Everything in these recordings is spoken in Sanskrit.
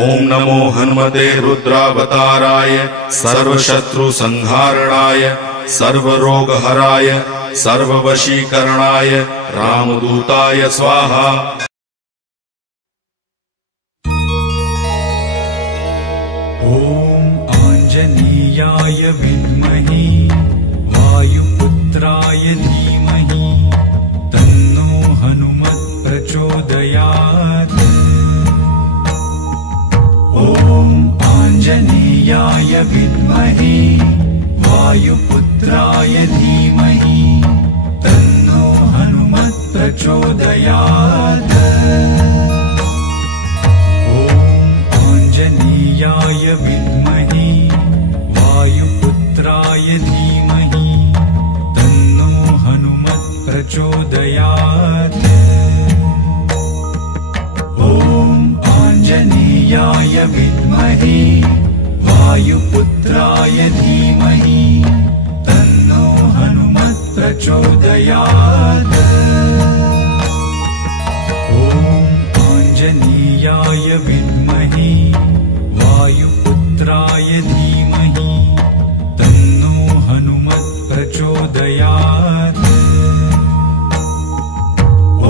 ओम नमो हनुमते रुद्रावताराय सर्वशत्रुसंहारणाय सर्वरोगहराय सर्ववशीकरणाय रामदूताय स्वाहा। ओम आंजनेयाय विद्महे वायुपुत्राय धीमहि तन्नो हनुमत् प्रचोदयात्। ओम आंजनेयाय विद्महे वायुपुत्राय धीमहि तन्नो हनुमत् प्रचोदयात्। आंजनेयाय विद्महे वायुपुत्राय धीमहि तन्नो हनुमत् प्रचोदयात्। ओम आंजनेयाय विद्महे वायुपुत्राय धीमहि तन्नो हनुमत् प्रचोदयात्। ओम आंजनेयाय विद्महे वायुपुत्राय धीमहि तन्नो हनुमत् प्रचोदयात्।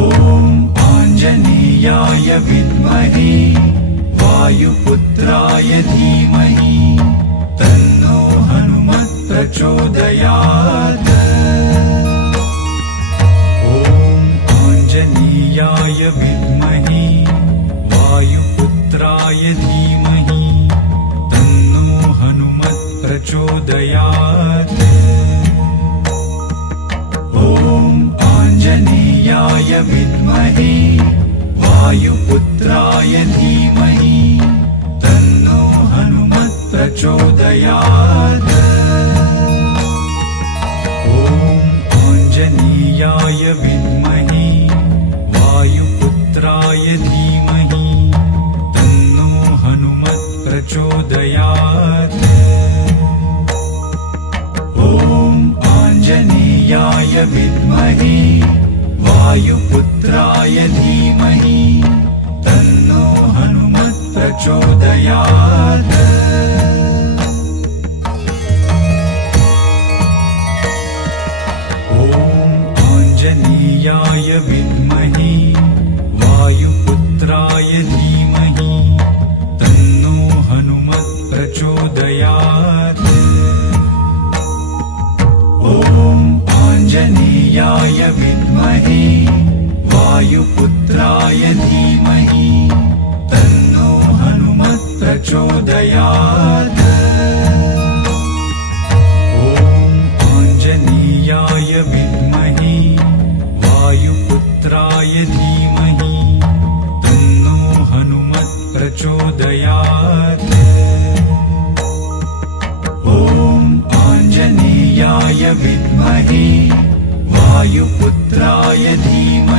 ओम आंजनेयाय विद्महे वायुपुत्राय धीमहि तन्नो हनुमत् प्रचोदयात्। ओम आंजनेयाय विद्महे वायुपुत्राय धीमहि तन्नो हनुमत् प्रचोदयात्। ओम आंजनेयाय विद्महे वायुपुत्राय धीमहि तन्नो हनुमत् प्रचोदयात्। ओम आंजनेयाय विद्महे वायुपुत्राय धीमहि तन्नो हनुमत् प्रचोदयात्। ओम आंजनेयाय विद्महे वायुपुत्राय धीमहि तन्नो हनुमत् प्रचोदयात्। ओम आंजनेयाय विद्महे वायुपुत्राय धीमहि तन्नो हनुमत् प्रचोदयात्। ओम आंजनेयाय विद्महे वायुपुत्राय धीमहि तन्नो हनुमत् प्रचोदयात्। ओम आंजनेयाय विद्महे वायुपुत्राय धीमहि तन्नो हनुमत् प्रचोदयात्। ओम आंजनेयाय विद्महे वायुपुत्राय धीमहि